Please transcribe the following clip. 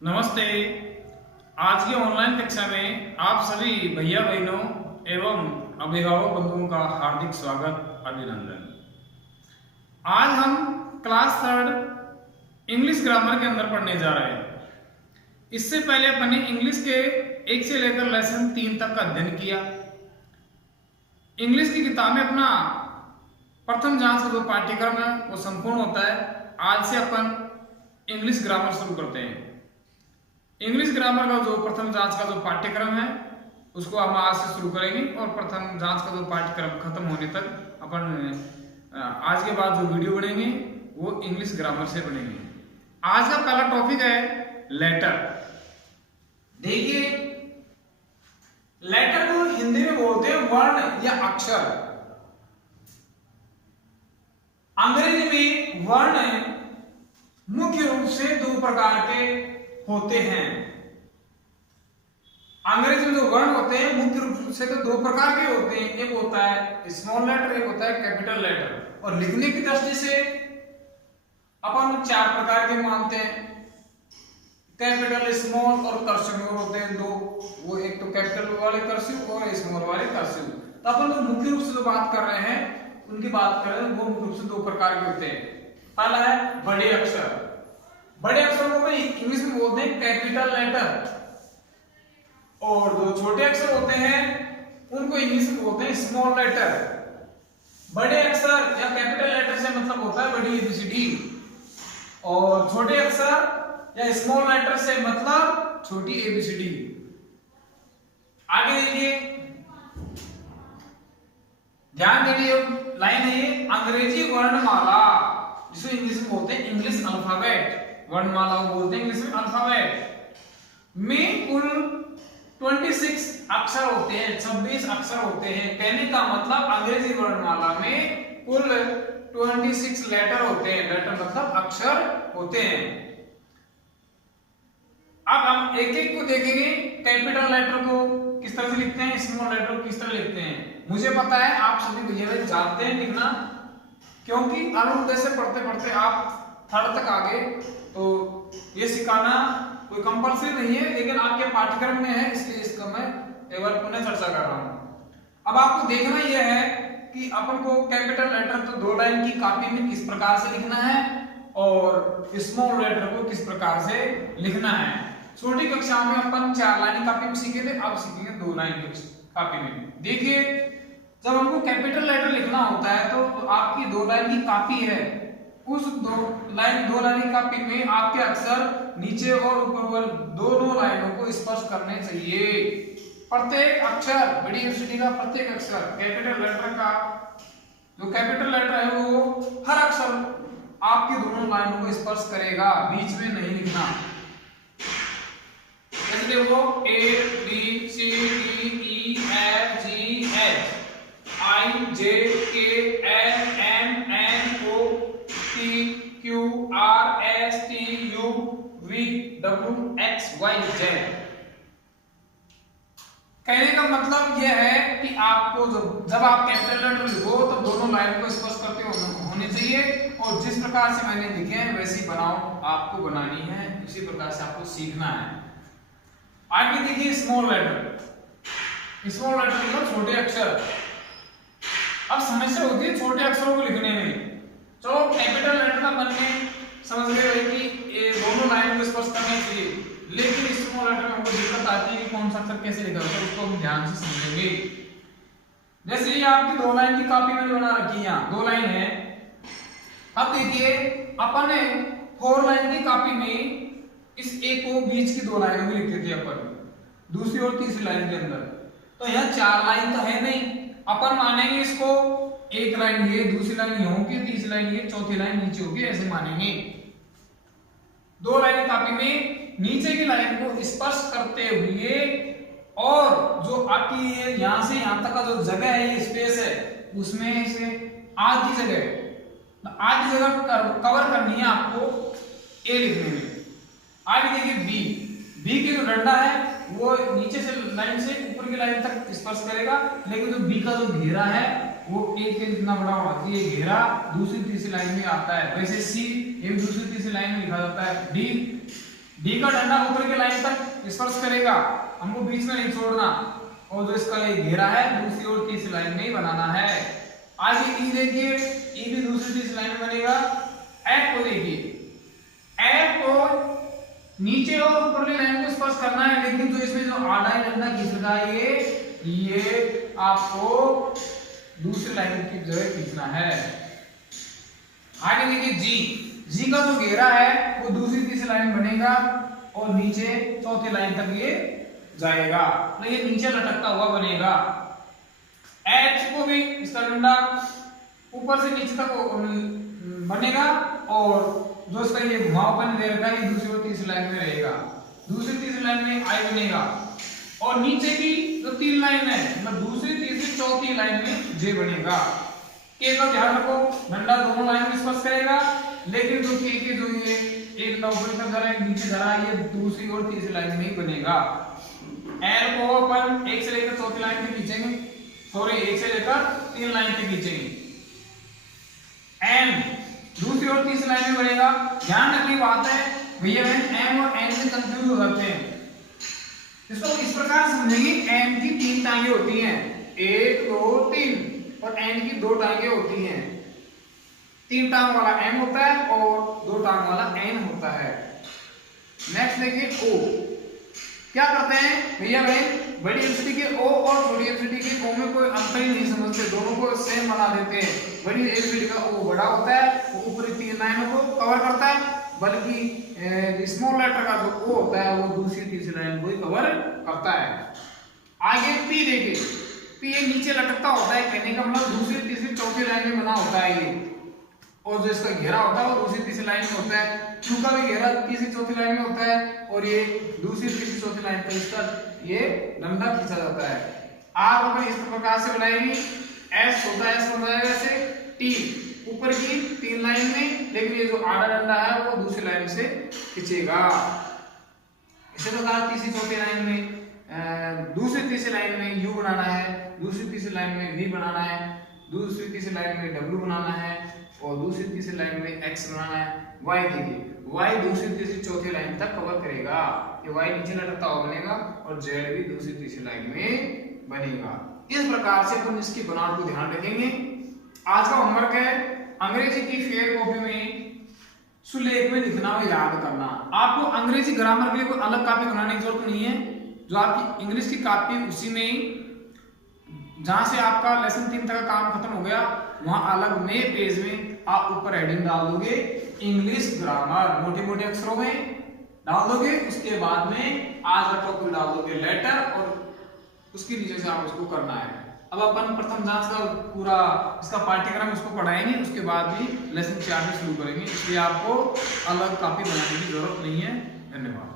नमस्ते। आज की ऑनलाइन कक्षा में आप सभी भैया बहनों एवं अभिभावक बंधुओं का हार्दिक स्वागत, अभिनंदन। आज हम क्लास थर्ड इंग्लिश ग्रामर के अंदर पढ़ने जा रहे हैं। इससे पहले अपन ने इंग्लिश के 1 से लेकर लेसन 3 तक का अध्ययन किया। इंग्लिश की किताब में अपना प्रथम जांच का जो पाठ्यक्रम है वो संपूर्ण होता है। आज से अपन इंग्लिश ग्रामर शुरू करते हैं। इंग्लिश ग्रामर का जो प्रथम जांच का जो पाठ्यक्रम है उसको हम आज से शुरू करेंगे और प्रथम जांच का जो पाठ्यक्रम खत्म होने तक अपन आज के बाद जो वीडियो बनेंगे वो इंग्लिश ग्रामर से बनेंगे। आज का पहला टॉपिक है लेटर। देखिए, लेटर को हिंदी में बोलते हैं वर्ण या अक्षर। अंग्रेजी में वर्ण मुख्य रूप से 2 प्रकार के होते हैं। अंग्रेजी में जो वर्ण होते हैं मुख्य रूप से तो 2 प्रकार के होते हैं। एक होता है स्मॉल लेटर, एक होता है कैपिटल लेटर। और लिखने की दृष्टि से अपन 4 प्रकार के मानते हैं। कैपिटल, स्मॉल और कर्सिव होते हैं 2। वो एक तो कैपिटल वाले कर्सिव और स्मॉल वाले कर्सिव। तो अपन जो मुख्य रूप से जो बात कर रहे हैं उनकी बात कर रहे हैं, वो मुख्य रूप से 2 प्रकार के होते हैं। पहला है बड़े अक्षर। बड़े अक्षरों को इंग्लिश में बोलते हैं कैपिटल लेटर, और जो छोटे अक्षर होते हैं उनको इंग्लिश में बोलते हैं स्मॉल लेटर। बड़े अक्षर या कैपिटल लेटर से मतलब होता है बड़ी एबीसीडी, और छोटे अक्षर या स्मॉल लेटर से मतलब छोटी एबीसीडी। आगे देखिए, ध्यान दीजिए, लाइन है ये अंग्रेजी वर्णमाला, जिसको इंग्लिश में बोलते हैं इंग्लिश अल्फाबेट। वर्णमाला को बोलते हैं इंग्लिश में अल्फाबेट। में कुल 26 अक्षर होते हैं, 26 अक्षर होते हैं। कहने का मतलब अंग्रेजी वर्णमाला में कुल 26 लेटर होते हैं। लेटर मतलब अक्षर होते हैं। अब हम एक एक को देखेंगे। कैपिटल लेटर को किस तरह से लिखते हैं, स्मॉल लेटर को किस तरह लिखते हैं। मुझे पता है आप सभी भैया जानते हैं लिखना, क्योंकि अरुणोदय से पढ़ते पढ़ते आप थर्ड तक आ गए, तो ये सिखाना कोई कंपल्सरी नहीं है, लेकिन आपके पाठ्यक्रम में है, इसलिए इसका मैं एक बार पुनः चर्चा कर रहा हूं। अब आपको देखना यह है कि अपन को कैपिटल लेटर तो 2 लाइन की कॉपी में किस प्रकार से लिखना है और स्मॉल लेटर को किस प्रकार से लिखना है। छोटी कक्षा में अपन 4 लाइन की कॉपी में सीखे थे, अब सीखेंगे 2 लाइन की कॉपी में। देखिए, जब हमको कैपिटल लेटर लिखना होता है तो आपकी 2 लाइन की कॉपी है, उस 2 लाइन की कॉपी में आपके अक्षर नीचे और ऊपर दोनों लाइनों को स्पर्श करने चाहिए। प्रत्येक अक्षर, बड़ी एबीसीडी का प्रत्येक अक्षर, कैपिटल लेटर का जो कैपिटल लेटर है वो हर अक्षर आपकी दोनों लाइनों को स्पर्श करेगा, बीच में नहीं लिखना। जैसे देखो, A B C D E F G H I J K L M N O P Q R S T U V W X Y Z। कहने का मतलब यह है कि आपको जब आप कैपिटल लेटर लिखो तो दोनों लाइन को स्पर्श करते होने चाहिए, और जिस प्रकार से मैंने लिखे हैं वैसी बनाओ आपको बनानी है, इसी प्रकार से आपको सीखना है। आगे देखिए, स्मॉल लेटर। स्मॉल लेटर मतलब छोटे अक्षर। अब समस्या होती है छोटे अक्षरों को लिखने में। चलो, कैपिटल लेटर का बनने समझ गए कि ये दोनों लाइन को स्पर्श करना चाहिए, लेकिन स्मॉल लेटर में हमको दिक्कत आती है कि कौन सा अक्षर कैसे लिखा जाता है, उसको हम ध्यान से समझेंगे। जैसे ये आपकी 2 लाइन की कॉपी मैंने बना रखी है, यहाँ 2 लाइन है। अब देखिए, अपन ने 4 लाइन की कॉपी में इस ए को बीच की 2 लाइनों में लिखते थे अपन, दूसरी और तीसरी लाइन के अंदर। तो यहाँ 4 लाइन तो है नहीं, अपन मानेंगे इसको 1 लाइन ये, दूसरी लाइन ये होगी, तीसरी लाइन ये, चौथी लाइन नीचे होगी, ऐसे मानेंगे। 2 लाइन की कॉपी में नीचे की लाइन को स्पर्श करते हुए, और जो आपकी यहां से यहां तक का जो जगह है, ये स्पेस है, उसमें से आधी जगह कवर करनी है आपको ए लिखने में। आगे देखिए, बी के जो डंडा है वो नीचे से लाइन से ऊपर की लाइन तक स्पर्श करेगा, लेकिन जो बी का जो घेरा है वो एक के जितना बड़ा होना चाहिए। घेरा दूसरी तीसरी लाइन में आता है। वैसे सी एक दूसरी तीसरी लाइन में लिखा जाता है। डी डी का डंडा ऊपर की लाइन तक स्पर्श करेगा, हमको बीच में नहीं छोड़ना, और जो इसका ये घेरा है दूसरी और तीसरी लाइन में ही बनाना है। आगे ई देखिए, ई भी दूसरी तीसरी लाइन में बनेगा। एफ को देखिए, एफ को नीचे और ऊपरली लाइन को स्पर्श करना है, लेकिन जो इसमें जो आधा डंडा खींच रहा है ये आपको दूसरी लाइन की जगह खींचना है। आगे देखिए जी, जी का जो घेरा है वो दूसरी तीसरी लाइन बनेगा और नीचे चौथी लाइन तक ये जाएगा, तो ये नीचे लटकता हुआ बनेगा। एच को भी इसका डंडा ऊपर से नीचे तक बनेगा और जो इसका ये घुमावपन दे रखा है ये दूसरी और तीसरी लाइन में रहेगा। दूसरी तीसरी लाइन में आई बनेगा और नीचे की जो तीन लाइन है मतलब दूसरी तीसरी चौथी लाइन में जे बनेगा। के का ध्यान रखो, डंडा दोनों लाइन में स्पर्श करेगा, लेकिन जो के जो ये एक ऊपर का जरा नीचे जरा ये दूसरी और तीसरी लाइन में ही बनेगा। एल को अपन एक से लेकर चौथी लाइन तक खींचेंगे, सॉरी एक से लेकर तीन लाइन तक खींचेंगे। एम दूसरी और तीसरी लाइन में बनेगा। ध्यान रखने की बात है भैया बहन, एम और एन से कंफ्यूज हो जाते हैं। इसको इस प्रकार समझेंगे, एम की तीन टांगे होती हैं, एक दो तीन, और एन की दो टांगे होती हैं। तीन टांग वाला एम होता है और दो टांग वाला एन होता है। नेक्स्ट देखिए ओ, क्या करते हैं भैया बहन, बड़ी एलसीडी के ओ और छोटी एलसीडी के ओ में कोई अंतर ही नहीं समझते, दोनों को सेम बना देते हैं। बड़ी एलसीडी का ओ बड़ा होता है, वो ऊपरी तीन लाइनों को कवर करता है, बल्कि स्मॉल लेटर का जो ओ होता है वो दूसरी तीसरी लाइन को ही कवर करता है। आगे पी देखिए, पी ये नीचे लटकता होता है, कहने का मतलब दूसरी तीसरी चौथी लाइन में बना होता है ये, और जो इसका घेरा होता है वो दूसरी तीसरी लाइन में होता है। क्यू का भी घेरा तीसरी चौथी लाइन में होता है और ये दूसरी तीसरी चौथी लाइन पर इसका ये डंडा खींचा जाता है। आर अपन इस प्रकार से बनाएंगे, एस होता है, एस बन जाएगा ऐसे, टी ऊपर की तीन लाइन में, लेकिन ये जो आधा डंडा है वो दूसरी लाइन से खींचेगा। इसी प्रकार तीसरी चौथी लाइन में दूसरी तीसरी लाइन में यू बनाना है, दूसरी तीसरी लाइन में वी बनाना है, दूसरी तीसरी लाइन में डब्ल्यू बनाना है और दूसरी तीसरी लाइन में एक्स बनाना है। वाई देखिए, वाई दूसरी तीसरी चौथी लाइन तक कवर करेगा, ये वाई नीचे लटकता हुआ बनेगा और जेड भी दूसरी तीसरी लाइन में बनेगा। इस प्रकार से अपन इसकी बनावट को ध्यान रखेंगे। आज का होमवर्क है अंग्रेजी की फेयर कॉपी में सुलेख में लिखना और याद करना। आपको अंग्रेजी ग्रामर के लिए कोई अलग कॉपी बनाने की जरूरत नहीं है, जो आपकी इंग्लिश की कॉपी उसी में जहां से आपका लेसन 3 तक का काम खत्म हो गया वहां अलग नए पेज में आप ऊपर हेडिंग डाल दोगे इंग्लिश ग्रामर, मोटे मोटे अक्षरों में डाल दोगे। उसके बाद में आज का टॉपिक डाल दोगे लेटर और उसके नीचे से आप उसको करना है। अब अपन प्रथम जांच का पूरा इसका पाठ्यक्रम उसको पढ़ाएंगे, उसके बाद भी लेसन 4 शुरू करेंगे, इसलिए आपको अलग कॉपी बनाने की जरूरत नहीं है। धन्यवाद।